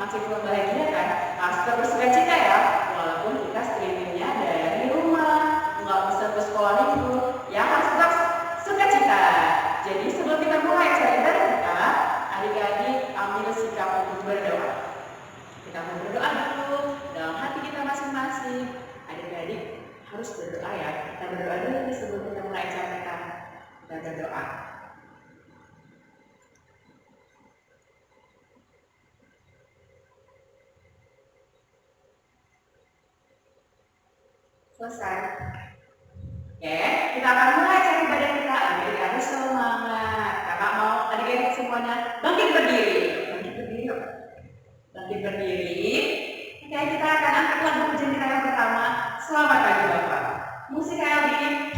masih belum bahagia kan? Harus tetap bersuka cita ya, walaupun kita streamingnya dari rumah, nggak bisa ke sekolah itu, ya harus tetap suka cita. Jadi sebelum kita mulai acara ibadah kita, adik-adik ambil sikap untuk berdoa. Kita mau berdoa dulu dalam hati kita masing-masing. Adik-adik harus berdoa ya. Kita berdoa dulu sebelum kita mulai acara kita. Kita berdoa. Selesai. Oke, kita akan mulai acara ibadah kita. Adik-adik harus semangat. Kakak mau adik-adik semuanya bangkit berdiri. Bangkit berdiri yuk. Bangkit berdiri. Oke, kita akan angkat lagu pujian kita yang pertama. Selamat pagi Bapak. Musik Aldi.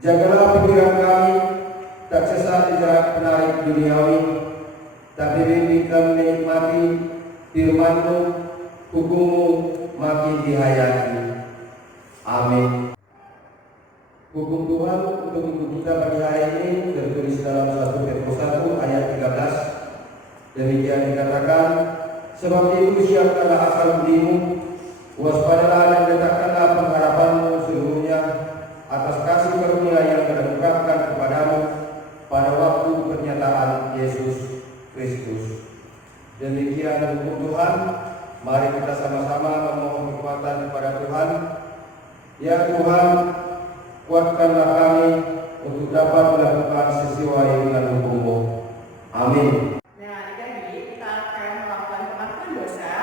Jagalah pikiran kami tak sesat di jarak penarik duniawi, tapi bimbingkan menikmati firman-Mu, hukum-Mu makin dihayati. Amin. Hukum Tuhan untuk ibu kita pagi hari ini tertulis dalam 1 Petrus 1 ayat 13. Demikian dikatakan, sebab itu siapkanlah akal budimu, waspadalah dan letakkanlah pengharapanmu seluruhnya atas kasih karunia yang terungkapkan kepadamu pada waktu pernyataan Yesus Kristus. Demikian hukum Tuhan. Mari kita sama-sama memohon kekuatan kepada Tuhan. Ya Tuhan, kuatkanlah kami untuk dapat melakukan sesuai dengan hukum-Mu. Amin. Nah, jadi kita akan melakukan pengakuan dosa.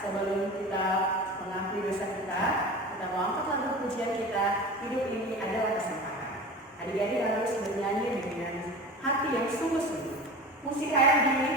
Sebelum kita mengakui dosa kita mau angkat lagu pujian kita, hidup ini adalah kesempatan. Adik-adik harus bernyanyi dengan hati yang sungguh-sungguh. Musik kayak gini.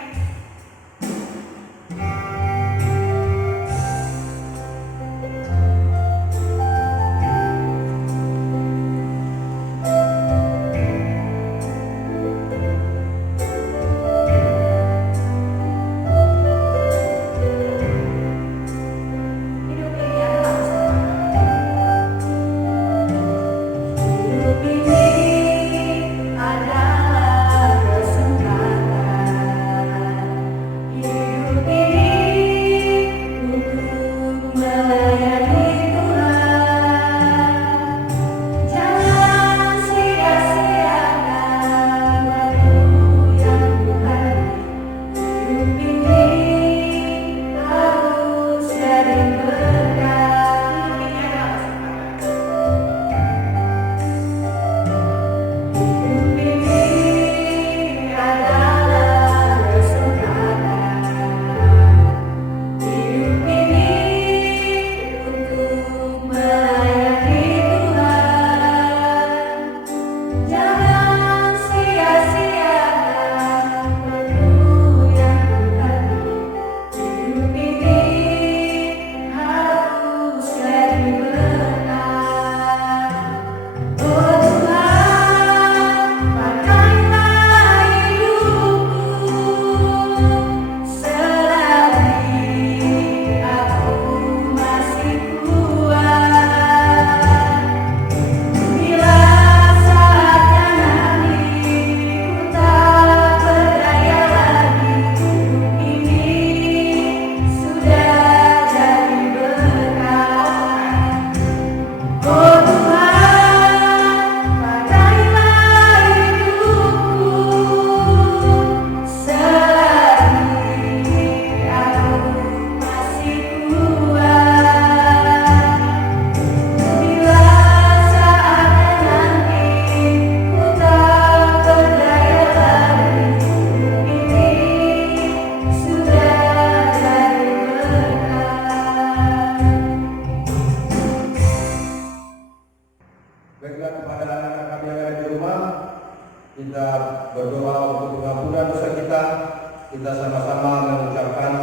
Kita sama-sama mengucapkan,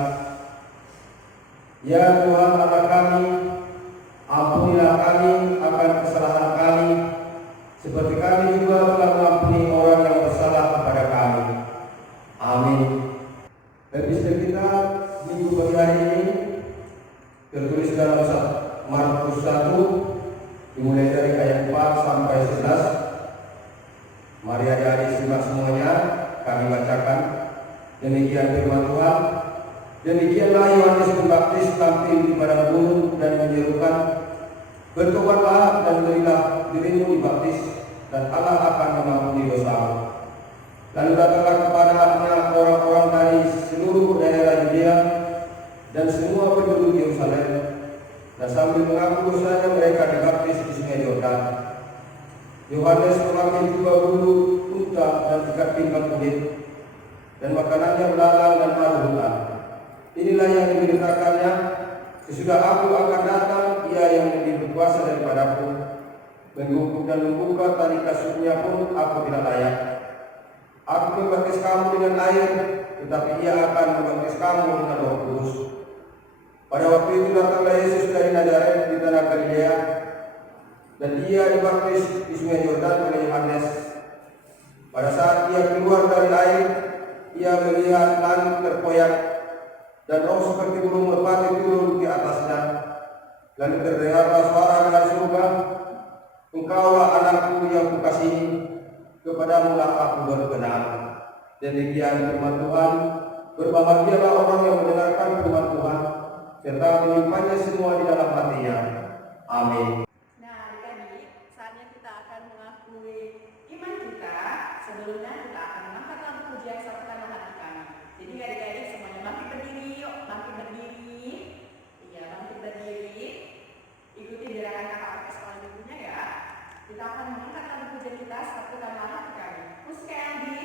ya Tuhan Allah kami, ampunilah kami akan kesalahan kami, seperti kami juga telah mengampuni orang yang bersalah kepada kami. Amin. Episode kita minggu pagi hari ini tertulis dalam Markus 1 dimulai dari ayat 4 sampai 11. Mari adik-adik simak semuanya, kami bacakan. Demikian firman Tuhan. Demikianlah Yohanes Pembaptis tampil di padang gurun dan menyerukan, bertobatlah dan berilah dirimu dibaptis, dan Allah akan mengampuni dosamu. Lalu datanglah kepadanya orang-orang dari seluruh daerah Yudea dan semua penduduk Yerusalem, dan sambil mengaku dosanya mereka dibaptis di sungai Yordan. Yohanes mengambil 2 bulu unta dan 3 pinggang kulit, dan makanannya belalang dan madu-hutan. Inilah yang diberitakannya, sesudah aku akan datang, ia yang lebih berkuasa daripadaku. Mengguguk dan membuka tali kasutnya pun aku tidak layak. Aku membaptis kamu dengan air, tetapi ia akan membaptis kamu dengan Roh Kudus. Pada waktu itu datanglah Yesus dari Nazaret di tanah Galilea dan ia dibaptis di Sungai Yordan oleh Yohanes. Pada saat ia keluar dari air, ia melihat langit terkoyak dan roh seperti burung merpati turun di atasnya. Lalu terdengarlah suara dari surga, "Engkaulah anakku yang kukasihi, kepadamu lah aku berkenan." Demikian firman Tuhan. Berbahagialah orang yang mendengarkan firman Tuhan serta menyimpannya semua di dalam hatinya. Amin. Nah, adik-adik, saatnya kita akan mengakui iman kita. Sebelumnya kita akan mengangkat lagu pujian serta hati kami. Jadi adik-adik semuanya bangkit berdiri, yuk bangkit berdiri. Iya, bangkit berdiri. Ikuti gerakan kakak sekolah minggunya ya. Kita akan mengangkat lagu pujian kita serta hati kami. Musik Andi.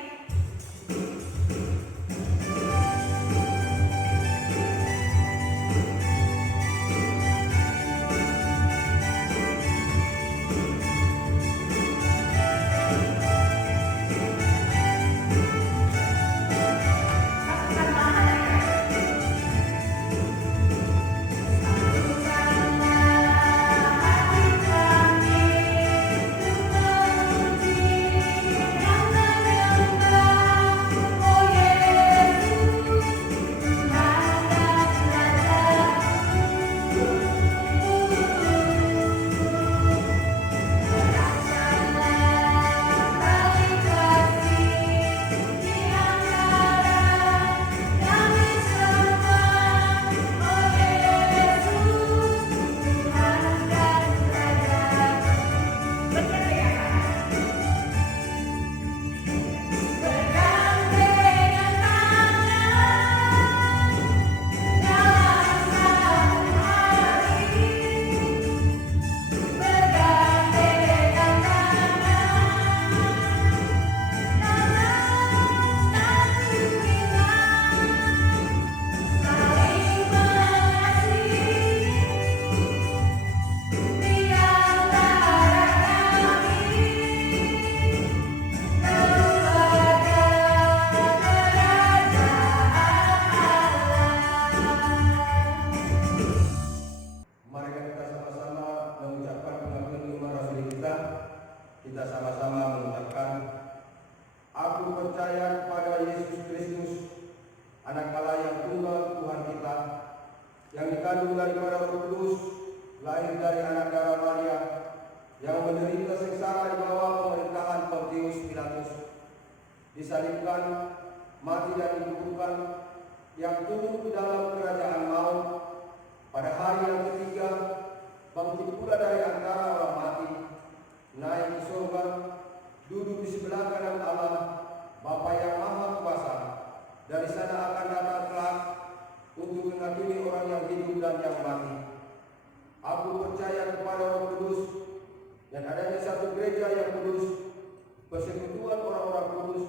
Kita sama-sama mengucapkan, "Aku percaya kepada Yesus Kristus, Anak Allah yang tunggal Tuhan kita, yang dikandung daripada Roh Kudus, lahir dari anak darah Maria, yang menderita sengsara di bawah pemerintahan Pontius Pilatus, disalibkan, mati dan dikuburkan, yang turun ke dalam kerajaan maut, pada hari yang ketiga bangkit pula dari antara orang mati, naik ke surga, duduk di sebelah kanan Allah, Bapa yang Maha Kuasa. Dari sana akan datang kelak untuk menghakimi orang yang hidup dan yang mati. Aku percaya kepada Roh Kudus, dan adanya satu gereja yang kudus, persekutuan orang-orang kudus,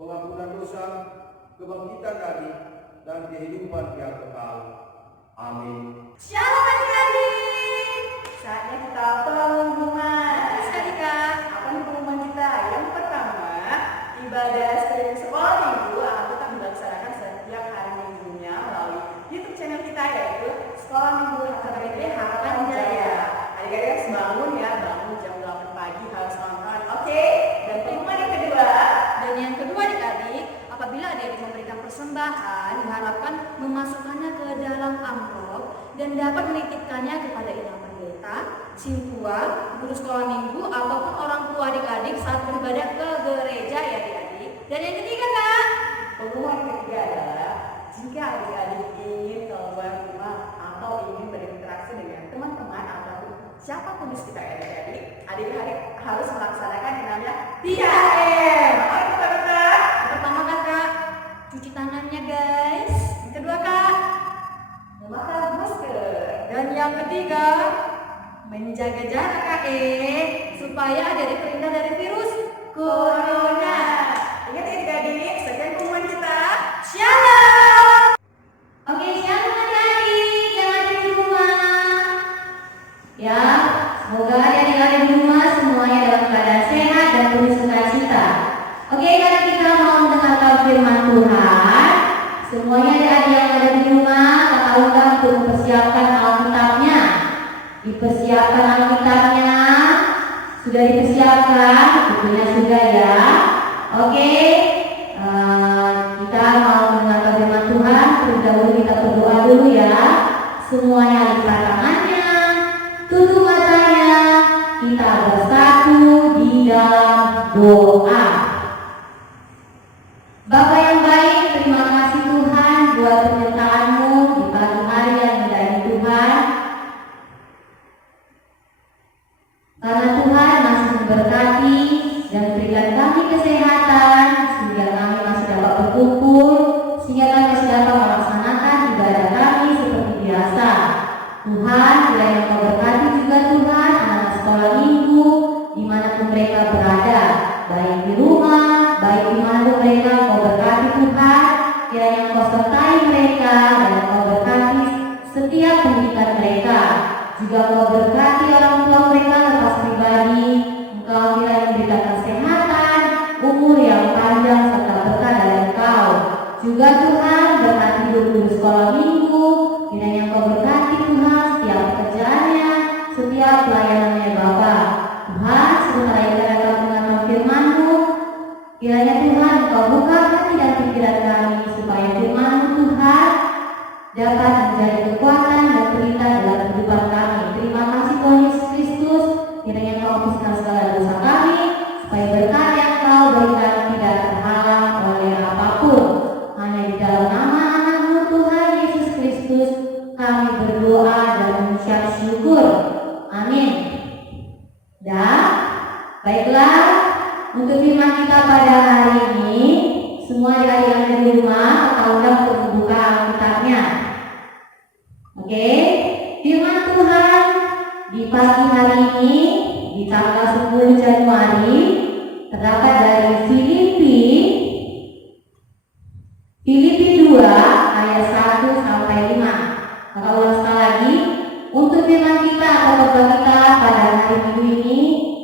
pengampunan dosa, kebangkitan dari dan kehidupan yang kekal. Amin. Shalom adik-adik. Saatnya kita pengumuman. Adik-adik, apa nih pengumuman kita? Yang pertama, ibadah streaming sekolah minggu akan tetap dilaksanakan setiap hari minggunya melalui YouTube channel kita, yaitu Sekolah Minggu HKBP Harapan Jaya. Adik-adik harus bangun ya, bangun jam 8 pagi harus nonton. Oke? Dan pengumuman yang kedua. Dan yang kedua adik-adik, apabila adik-adik memberikan persembahan, diharapkan memasukkannya ke dalam amplop dan dapat menitipkannya kepada imam pendeta, siswa, guru sekolah minggu, ataupun orang tua adik-adik saat beribadah ke gereja ya adik-adik. Dan yang ketiga Kak, Pengumuman yang ketiga adalah jika adik-adik ingin keluar rumah atau ingin berinteraksi dengan teman-teman ataupun siapapun di sekitar adik-adik, adik-adik harus melaksanakan yang namanya 3M. Apa itu Kak? yang pertama Kak, cuci tangannya guys. Yang kedua Kak, Memakai masker. dan yang ketiga, menjaga jarak Kak supaya adik-adik terhindar dari virus Corona. Ingat ya adik-adik, sekian pengumuman kita. Shalom. Oke, shalom adik-adik yang ada di rumah. Ya, semoga adik-adik di rumah semuanya dalam keadaan sehat dan penuh sukacita. Oke, karena kita mau mendengarkan firman Tuhan, semuanya adik-adik yang ada di rumah, kata undang untuk mempersiapkan Alkitabnya. Dipersiapkan Alkitabnya, Sudah dipersiapkan? Tentunya sudah ya. Oke, kita mau mendengarkan firman Tuhan. Terlebih dahulu kita berdoa dulu ya. Semuanya lipat tangannya, tutup matanya, kita bersatu di dalam doa. Bapa yang baik, terima kasih Tuhan buat penyertaan-Mu di pagi hari yang indah ini Tuhan. Karena Tuhan masih memberkati dan berikan kami kesehatan sehingga kami masih dapat berkumpul, sehingga kami masih dapat melaksanakan ibadah kami seperti biasa. Tuhan, kiranya Kau berkati juga Tuhan anak sekolah minggu dimanapun mereka berada, baik di rumah, baik dimanapun mereka. Kau berkati Tuhan, kiranya Kau sertai mereka dan Kau berkati setiap pendidikan mereka. Juga Kau berkati orang tua mereka lepas pribadi. Engkau kiranya memberikan kesehatan, umur yang panjang serta berkah dari Engkau. Juga Tuhan berkati guru sekolah minggu, kiranya Kau berkati Tuhan setiap pekerjaannya, setiap pelayanannya Bapa. Tuhan, sementara kita datang dengan firman-Mu, kiranya Tuhan Kau buka hati dan pikiran kami supaya firman-Mu Tuhan dapat menjadi kekuatan dan berita dalam kehidupan kami. Terima kasih Tuhan Yesus Kristus, kiranya Kau hapuskan segala dosa kami, supaya berkat yang Kau berikan tidak terhalang oleh apapun. Hanya di dalam nama anak-Mu Tuhan Yesus Kristus kami berdoa dan mengucap syukur. Amin. Dan baiklah, untuk firman kita pada hari ini, semua yang ada di rumah kita undang untuk membuka Alkitabnya. Oke, firman Tuhan di pagi hari ini di tanggal 10 Januari terdapat dari Filipi 2 ayat 1 sampai 5. Maka ulang sekali lagi, untuk firman kita atau khotbah kita pada hari Minggu ini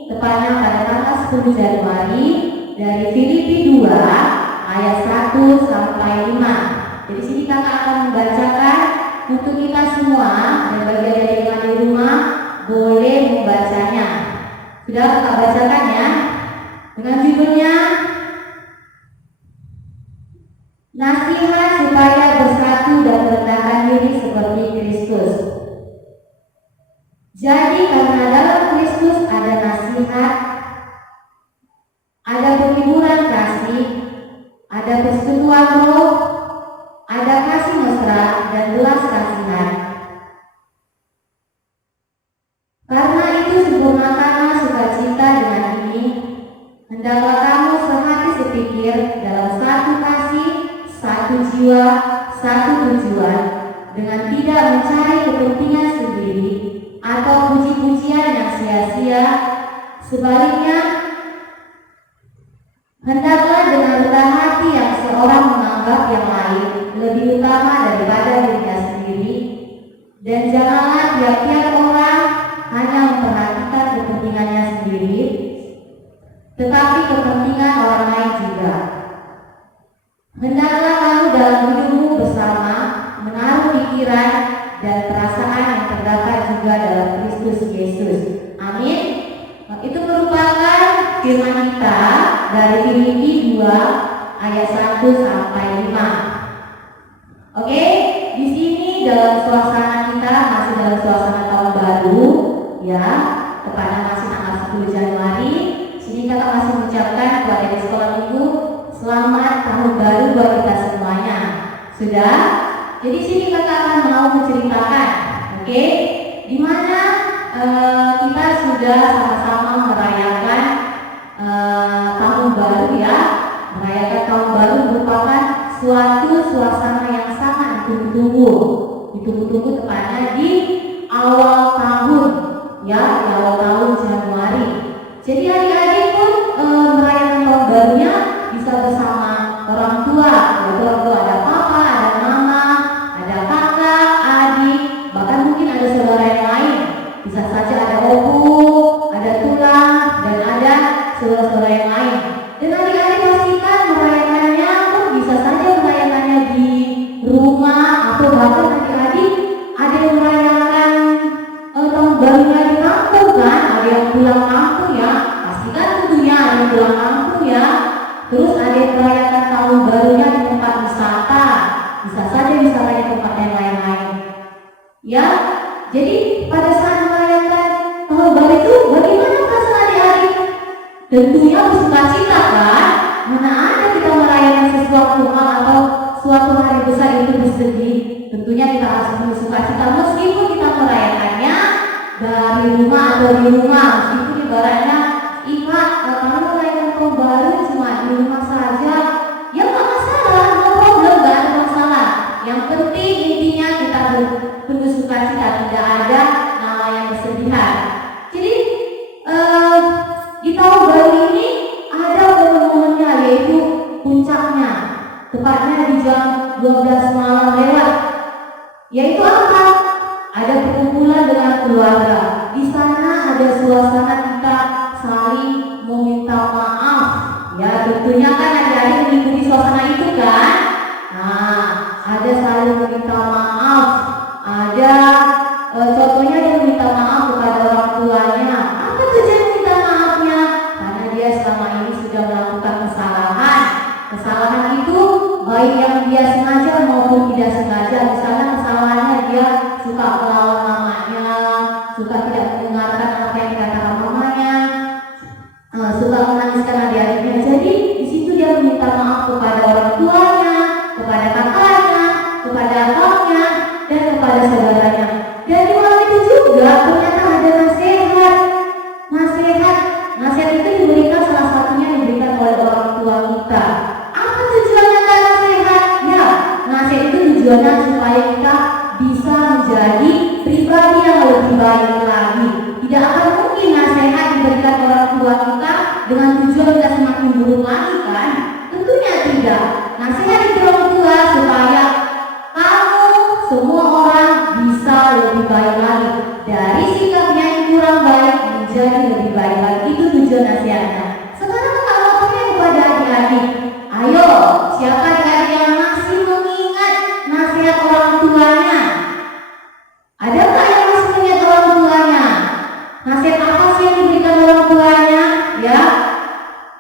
tepatnya pada tanggal 10 Januari dari Filipi 2 ayat 1 sampai 5. Jadi sini kakak akan membacakan untuk kita semua, dan bagi adik yang ada di rumah boleh membacanya. Sudah kakak bacakan ya, dengan judulnya Nasihat supaya bersatu dan merendahkan diri seperti Kristus. Jadi karena dalam Kristus ada nasihat, ada penghiburan kasih, ada persekutuan roh, ada kasih mesra dan belas kasihan. Karena itu sempurnakanlah sukacita dengan ini. Hendaklah kamu sehati sepikir dalam satu kasih, satu jiwa, satu tujuan, dengan tidak mencari kepentingan sendiri atau puji-pujian yang sia-sia. Sebaliknya, hendaklah dengan rendah hati yang seorang menganggap yang lain lebih utama daripada dirinya sendiri, dan janganlah tiap-tiap orang hanya memperhatikan kepentingannya sendiri, tetapi kepentingan orang lain juga. Hendaklah kamu dalam hidupmu bersama menaruh pikiran dan perasaan yang terdapat juga dalam Kristus Yesus. Amin. Itu merupakan firman kita dari Filipi 2 ayat 1 sampai 5. Oke, di sini dalam suasana kita masih dalam suasana tahun baru ya, tepatnya masih tanggal 10 Januari. Sini kita masih mengucapkan kepada di sekolah minggu selamat tahun baru buat kita semuanya. Sudah? Jadi sini kakak akan mau menceritakan, oke, di mana kita sudah sama-sama merayakan tahun baru ya. Merayakan tahun baru merupakan suatu suasana yang sangat ditunggu-tunggu tepatnya di awal tahun ya, di awal tahun Januari. Jadi adik-adik pun merayakan tahun barunya bisa bersama orang tua, yaitu orang tua ada papa, ada mama, ada kakak, adik, bahkan mungkin ada saudara yang lain. Bisa saja ada opu, ada tulang, dan ada saudara-saudara yang lain. Dan adik-adik pastikan merayakannya pun bisa saja merayakannya di rumah, atau bahkan adik-adik ada yang merayakan tahun barunya di kampung kan, ada yang pulang kampung ya, menjelang kampung ya. Terus ada yang merayakan tahun barunya di tempat wisata, bisa saja wisata di tempat yang lain-lain. Ya, jadi pada saat merayakan tahun baru itu bagaimana perasaan adik-adik? Tentunya bersukacita kan? Mana ada kita merayakan sesuatu hal atau suatu hari besar itu bersedih. Tentunya kita harus bersukacita meskipun kita merayakannya dari rumah atau di rumah. Meskipun ibaratnya kalau merayakan tahun baru cuma di rumah saja, ya nggak masalah, no problem, nggak ada masalah. Yang penting intinya kita bersukacita, tidak ada yang kesedihan. Jadi di tahun baru ini ada momen-momennya, yaitu puncaknya tepatnya di jam 12 malam lewat, yaitu apa? Ada perkumpulan dengan keluarga. Di sana ada suasana kita saling meminta maaf. Ya, tentunya kan adik-adik mengikuti suasana itu kan? Nah, ada saling meminta maaf. Ada contohnya dia meminta maaf kepada orang tuanya. Apa tujuan meminta maafnya? Karena dia selama ini sudah melakukan kesalahan. Kesalahan itu baik yang dia sengaja maupun tidak sengaja. Misalnya kesalahannya dia suka melawan mamanya, suka tidak mendengarkan apa yang dikatakan mamanya, suka menangiskan adik-adiknya. Jadi di situ dia meminta maaf kepada orang tuanya, kepada kakaknya, kepada abangnya, dan kepada saudaranya. Dan di malam itu juga ternyata ada nasihat. Nasihat itu diberikan, salah satunya diberikan oleh orang tua kita. Apa tujuannya nasihat? Ya, nasihat itu tujuannya supaya kita bisa menjadi pribadi yang lebih baik lagi. Tidak akan mungkin nasihat diberikan orang tua kita dengan tujuan kita semakin buruk lagi kan? Tentunya tidak. Nasihat dari orang tua supaya kamu semua orang bisa lebih baik lagi, dari sikapnya yang kurang baik menjadi lebih baik lagi. Itu tujuan nasihatnya. Sekarang kalau tanya kepada adik-adik, ayo, siapa adik-adik yang masih mengingat nasihat orang tuanya? Ada nggak yang masih mengingat orang tuanya? Nasihat apa sih yang diberikan orang tuanya? Ya,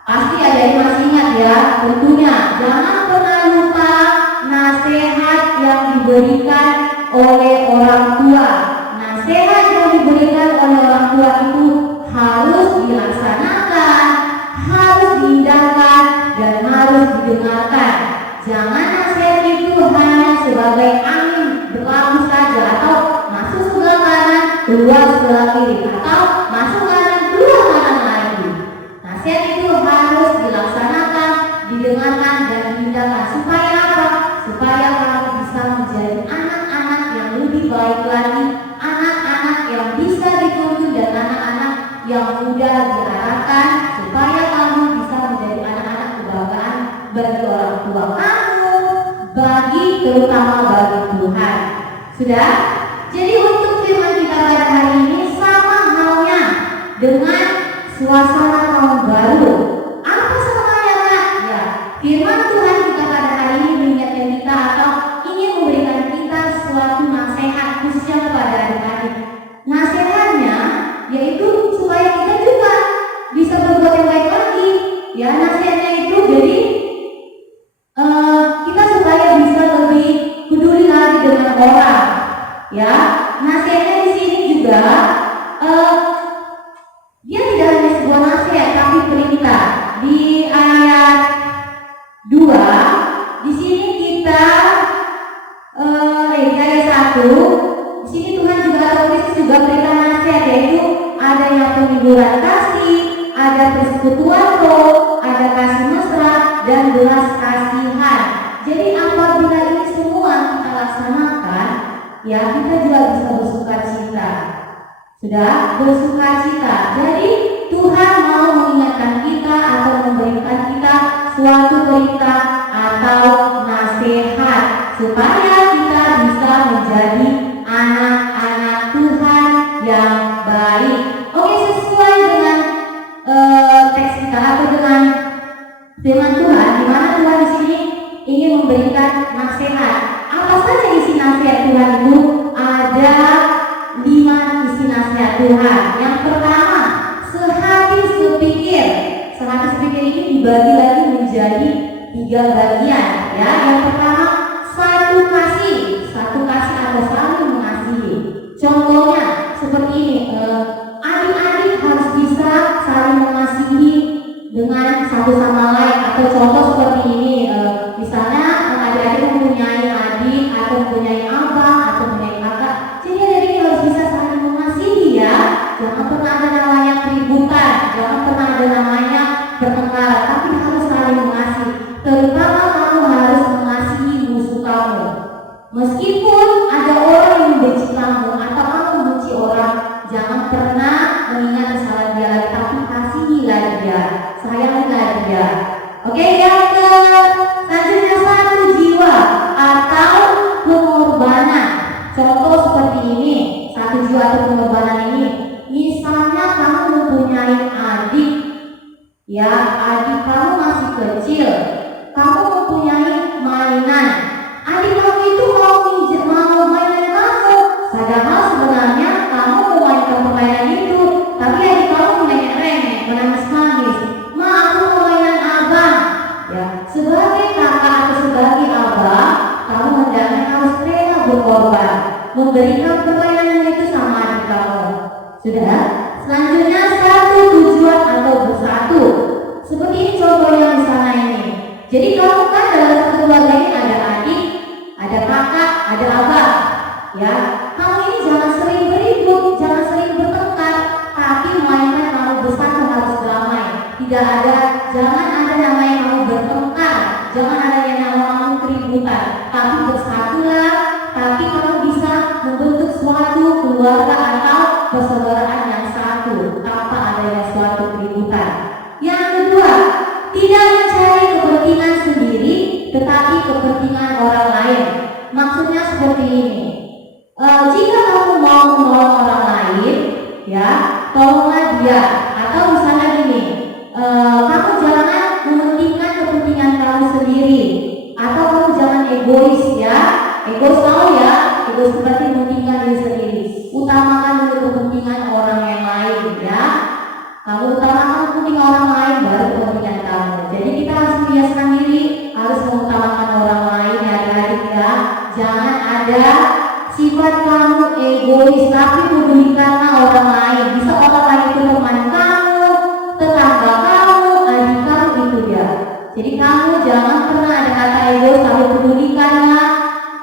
pasti ada yang masih ingat ya. Tentunya jangan pernah lupa nasihat yang diberikan oleh orang tua. Nasihat yang diberikan oleh orang tua itu harus dilaksanakan, harus diindahkan, dan harus didengarkan. Jangan nasihat itu hanya sebagai angin berlalu saja, atau masuk sebelah kanan, keluar sebelah kiri, atau masuk kanan, keluar kanan lagi. Nasihat itu harus dilaksanakan, didengarkan, dan diindahkan. Supaya apa? Supaya kamu bisa menjadi anak-anak yang lebih baik lagi, anak-anak yang bisa dituntun, dan anak-anak yang mudah diarahkan, supaya kamu bisa menjadi anak-anak kebanggaan bagi orang tua kamu, terutama bagi Tuhan. Sudah? Jadi untuk firman kita pada hari ini sama halnya dengan suasana tahun baru. Apa samanya, Kak? Ya, firman Tuhan kita pada hari ini mengingatkan kita atau ingin memberikan kita suatu nasihat, khususnya kepada adik-adik. Nasihatnya yaitu supaya kita juga bisa berbuat yang baik lagi. Ya, nasihatnya itu jadi kita supaya bisa lebih peduli lagi dengan orang. Ya, nasihatnya di sini juga dia tidak hanya sebuah nasihat tapi perintah. Di ayat 2 di sini kita di ayat 1 di sini Tuhan juga atau Kristus juga berikan nasihat, yaitu adanya penghiburan kasih, ada persekutuan roh, ada kasih mesra, dan belas kasihan. Jadi apabila ini semua kita laksanakan, ya kita juga bisa bersukacita. Sudah bersukacita. Jadi Tuhan mau mengingatkan kita atau memberikan kita suatu perintah atau nasihat supaya kita bisa menjadi anak-anak Tuhan yang baik. Oke, sesuai dengan teks kita atau dengan firman Tuhan, di mana Tuhan di sini ingin memberikan nasihat. Apa saja isi nasihat Tuhan itu? Ada 5 isi nasihat Tuhan. Yang pertama, sehati sepikir. Sehati sepikir dibagi lagi menjadi 3 bagian ya. Yang pertama, satu kasih atau saling mengasihi. Contohnya seperti ini, adik-adik harus bisa saling mengasihi dengan satu sama lain. Atau contoh seperti ini, misalnya adik-adik mempunyai adik atau mempunyai abang atau mempunyai kakak, jadi adik harus bisa saling mengasihi ya. Jangan pernah ada namanya keributan, jangan pernah ada namanya bertengkar, tapi harus saling mengasihi. Terutama kamu harus mengasihi musuh kamu. Meskipun ada orang yang membenci kamu atau kamu membenci orang, jangan pernah mengingat kesalahan dia lagi, tapi kasihilah dia, sayangilah dia. Oke, yang selanjutnya, satu jiwa atau pengorbanan. Contoh seperti ini, satu jiwa atau pengorbanan ini. Misalnya kamu mempunyai adik, ya, adik kamu masih kecil, kamu mempunyai mainan. Adik kamu itu mau mainan kamu, padahal sebenarnya kamu memainkan permainan itu, tapi adik kamu menengek-nengek, menangis-nangis. Ma, aku mau mainan abang. Ya, sebagai kakak atau sebagai abang, kamu hendaknya harus rela berkorban, memberikan permainan itu sama adik kamu. Sudah? Selanjutnya, satu tujuan atau bersatu. Seperti ini contoh yang di sana ini. Jadi kamu kan dalam satu keluarga ini ada adik, ada kakak, ada abang. Ya, kamu ini jangan sering beribut, jangan sering bertengkar, tapi melainkan kamu bersatu harus damai. Tidak ada, jangan ada namanya kamu bertengkar, jangan ada yang nama kamu keributan, tapi bersatulah, tapi kamu bisa membentuk suatu keluarga atau persaudaraan yang satu tanpa adanya suatu keributan. Yang kedua, tidak mencari kepentingan sendiri tetapi kepentingan orang lain. Maksudnya seperti ini, jika kamu mau menolong orang lain, ya, tolonglah dia. Atau misalnya gini, kamu jangan mementingkan kepentingan kamu sendiri, atau kamu jangan egois ya. Egois tahu ya, egois seperti mementingkan diri sendiri. Utamakan dulu kepentingan orang yang lain ya. Kamu utamakan kepentingan orang lain baru kepentingan kamu. Jadi kita harus membiasakan diri, harus mengutamakan orang lain ya adik-adik ya. Jangan ada sifat kamu egois tapi medulikanlah orang lain. Bisa orang lain itu teman kamu, tetangga kamu, adik kamu, itu dia. Jadi kamu jangan pernah ada kata egois, tapi pedulikanlah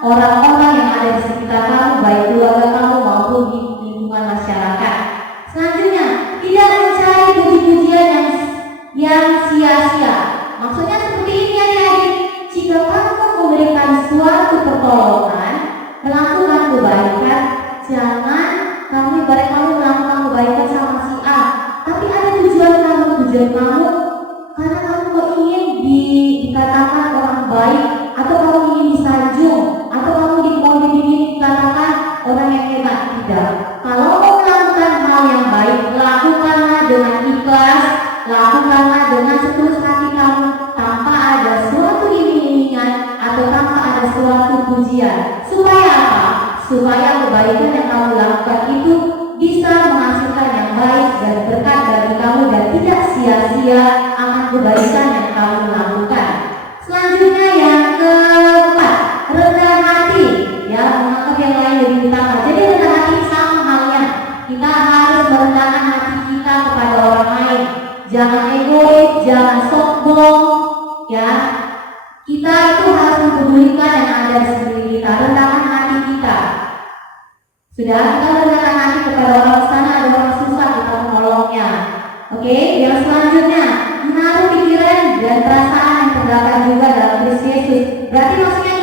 orang-orang yang ada di sekitar kamu, baik keluarga kamu maupun di lingkungan masyarakat. Selanjutnya, tidak mencari puji-pujian yang sia-sia. Maksudnya seperti ini adik-adik, jika kamu memberikan suatu pertolongan, melakukan kebaikan, jangan kamu ibarat kamu melakukan kebaikan sama si A, tapi ada tujuan kamu karena kamu ingin dikatakan orang baik, atau kamu ingin disanjung, atau kamu ingin dikatakan orang yang hebat. Tidak. Kalau mau melakukan hal yang baik, lakukanlah dengan ikhlas, lakukanlah dengan setulus hati kamu, tanpa ada suatu iming-imingan atau tanpa ada suatu pujian. Supaya apa? Supaya kebaikan yang kamu lakukan itu bisa menghasilkan yang baik dan berkat bagi kamu dan tidak sia-sia akan kebaikan yang kamu lakukan. Selanjutnya yang keempat, rendah hati, ya, menganggap yang lain lebih utama. Jadi rendah hati sama halnya, kita harus merendahkan hati kita kepada orang lain. Jangan egois, jangan sombong, ya. Kita itu harus mempedulikan yang ada di sekeliling kita, rendahkan hati kita. Sudah, kita rendahkan hati kepada orang sana, ada orang susah, kita menolongnya. Oke, yang selanjutnya, menaruh pikiran dan perasaan yang terdapat juga dalam Kristus Yesus. Berarti maksudnya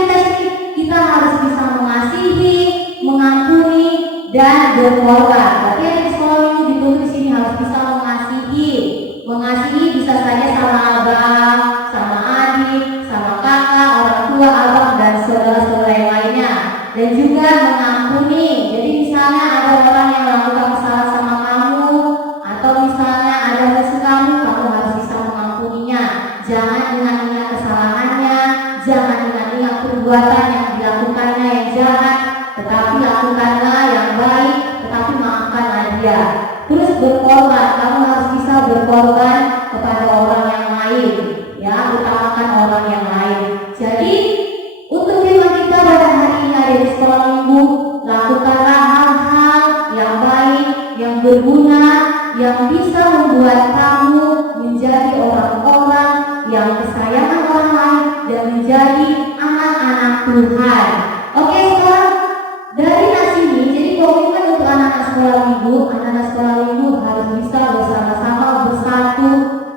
kita harus bisa mengasihi, mengampuni, dan berkorban. Berarti yang di sekolah ini ditulis di sini harus bisa mengasihi. Mengasihi bisa saja sama abang, sama adik, sama kakak, orang tua, abang, dan saudara-saudara yang lainnya. Dan juga mengampuni. Jadi misalnya ada orang yang melakukan kesalahan sama kamu, atau misalnya ada musuh kamu harus bisa mengampuninya. Jangan ingat-ingat kesalahannya, jangan ingat-ingat perbuatan yang dilakukannya yang jahat, tetapi lakukanlah yang baik, tetapi maafkanlah dia. Terus berkorban, kamu harus bisa berkorban kepada orang yang lain.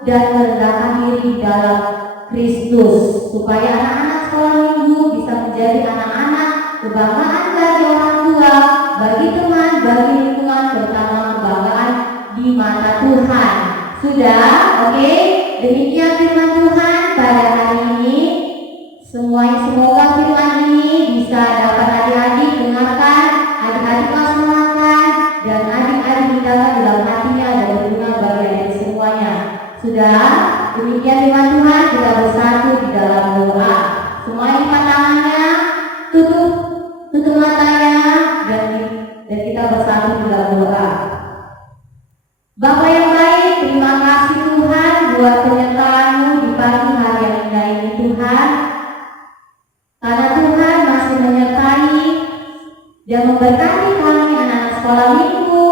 dan merendahkan diri dalam Kristus, supaya anak-anak sekolah minggu bisa menjadi anak-anak kebanggaan bagi orang tua, bagi teman, bagi lingkungan, terutama kebanggaan di mata Tuhan. Sudah? Oke? Demikian firman Tuhan pada hari ini. Semoga firman ini bisa dapat adik-adik dengarkan, adik-adik laksanakan, dan adik-adik hindarkan dalam hatinya dan berguna bagi adik semuanya. Sudah? Demikian firman Tuhan, kita bersatu di dalam doa. Semua lipat tangannya, tutup matanya, dan kita bersatu di dalam doa. Bapa yang baik, terima kasih Tuhan buat penyertaan-Mu di pagi hari yang indah ini Tuhan. Karena Tuhan masih menyertai dan memberkati kami anak-anak sekolah minggu,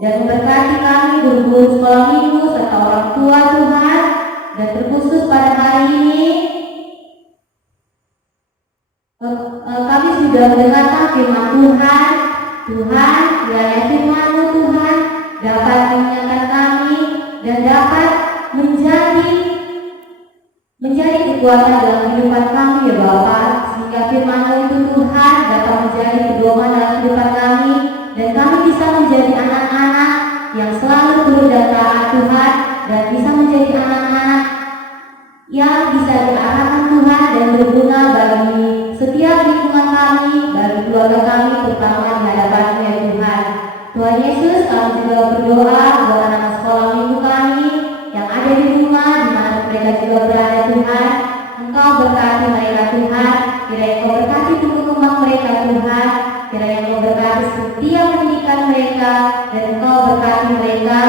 dan memberkati kami guru-guru sekolah minggu serta orang tua Tuhan. Dan terkhusus pada hari ini kami sudah mendengarkan firman Tuhan. Tuhan, kiranya firman-Mu Tuhan dapat mengingatkan kami dan dapat menjadi kekuatan dalam kehidupan kami ya Bapa, sehingga firman-Mu itu Tuhan dapat menjadi pedoman dalam kehidupan kami, dan kami bisa menjadi anak-anak yang selalu turut dan taat Tuhan, dan bisa menjadi anak-anak yang bisa diarahkan Tuhan dan berguna bagi setiap lingkungan kami, bagi keluarga kami, terutama di hadapan-Mu ya Tuhan. Tuhan Yesus, kami juga berdoa buat anak sekolah minggu kami yang ada di rumah, di mana mereka juga berada Tuhan. Engkau berkati mereka Tuhan, kiranya Engkau berkati tumbuh kembang mereka Tuhan, kiranya Engkau berkati setiap pendidikan mereka, dan Engkau berkati mereka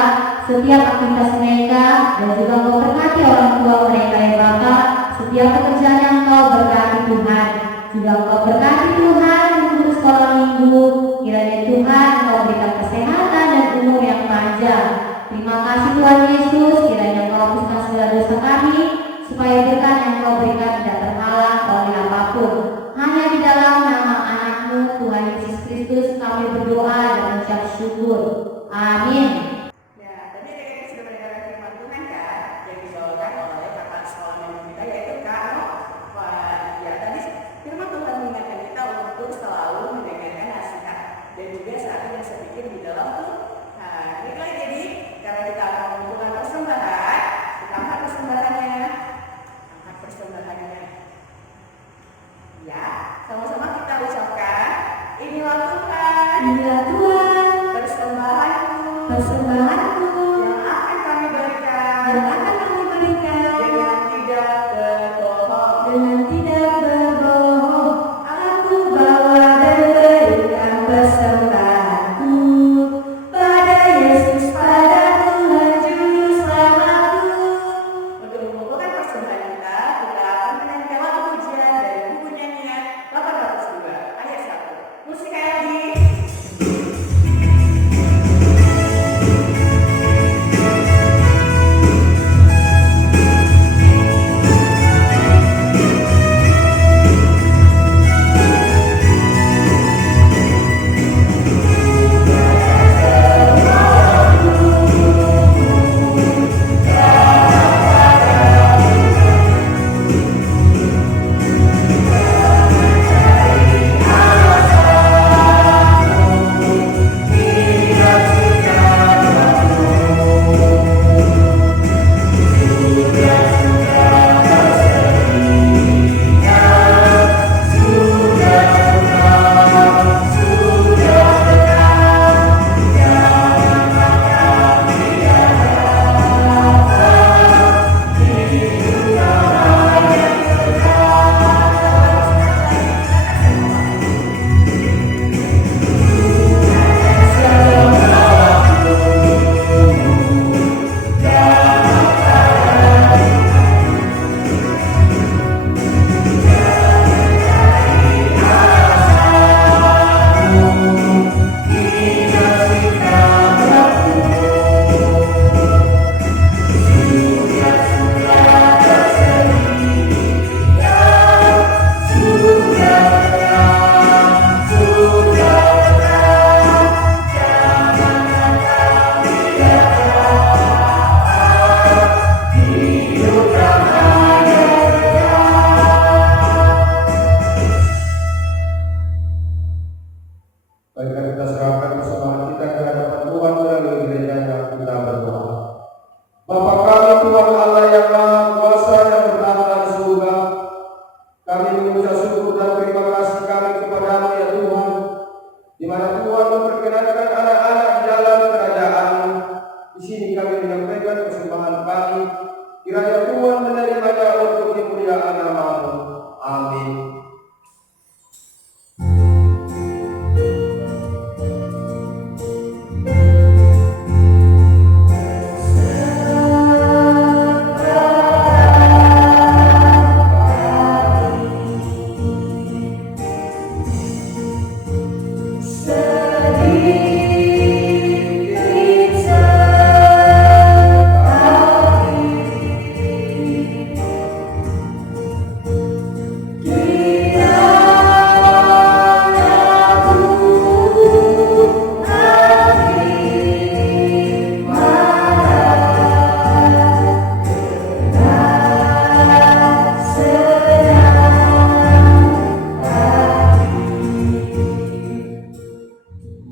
setiap aktivitas mereka, dan juga Engkau berkati orang tua mereka ya Bapa, setiap pekerjaan yang Engkau berkati Tuhan. Juga Engkau berkati Tuhan untuk sekolah minggu, kiranya Tuhan Engkau berikan kesehatan dan umur yang panjang. Terima kasih Tuhan Yesus, kiranya Engkau hapuskan segala dosa kami, supaya berkat yang Engkau berikan tidak terhalang oleh apapun. Hanya di dalam nama anak-Mu Tuhan Yesus Kristus kami berdoa dan mengucap syukur. Amin. Ya, tadi adik-adik sudah mendengarkan firman Tuhan kan, yang dibawakan oleh kakak sekolah minggu kita yaitu Kak Nova. Ya, tadi firman Tuhan mengingatkan kita untuk selalu mendengarkan nasihat dan juga saat yang sepikir di dalam Tuhan. Baiklah jadi, karena kita akan mengumpulkan persembahan, kita angkat persembahannya. Tuhan Allah yang Maha Kuasa yang bertahta di surga, kami mengucap syukur dan terima kasih kami kepada-Mu ya Tuhan, di mana Tuhan memperkenankan anak-anak di dalam kerajaan-Mu. Di sini kami menyampaikan persembahan kami, kiranya Tuhan menerimanya untuk kemuliaan nama-Mu. Amin.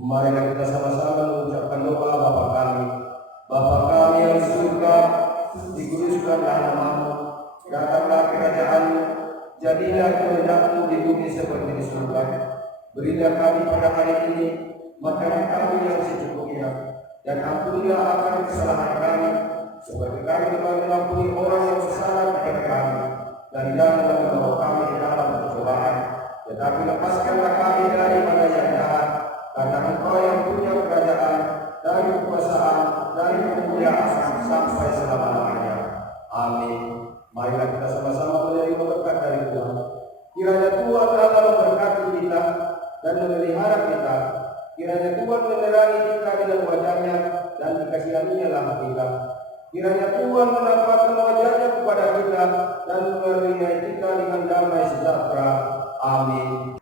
Marilah kita sama-sama mengucapkan doa Bapa kami. Bapa kami yang di surga, dikuduskanlah nama-Mu, datanglah kerajaan-Mu, jadilah kehendak-Mu di bumi seperti di surga. Berilah kami pada hari ini makanan kami yang secukupnya, dan ampunilah akan kesalahan kami, seperti kami telah mengampuni orang yang bersalah kepada kami. Dan janganlah membawa kami ke dalam pencobaan, tetapi lepaskanlah kami daripada yang jahat. Karena Engkau yang punya kerajaan, dan kekuasaan, dan kemuliaan sampai selama-lamanya. Amin. Marilah kita sama-sama menerima berkat dari Tuhan. Kiranya Tuhan Allah memberkati kita dan memelihara kita. Kiranya Tuhan menerangi kita dengan wajah-Nya dan dikasihaninya kita. Kiranya Tuhan menampakkan wajah-Nya kepada kita dan mengaruniai kita dengan damai sejahtera. Amin.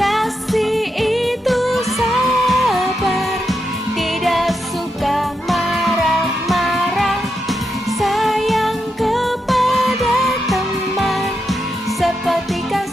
Kasih itu sabar, tidak suka marah-marah, sayang kepada teman seperti kasih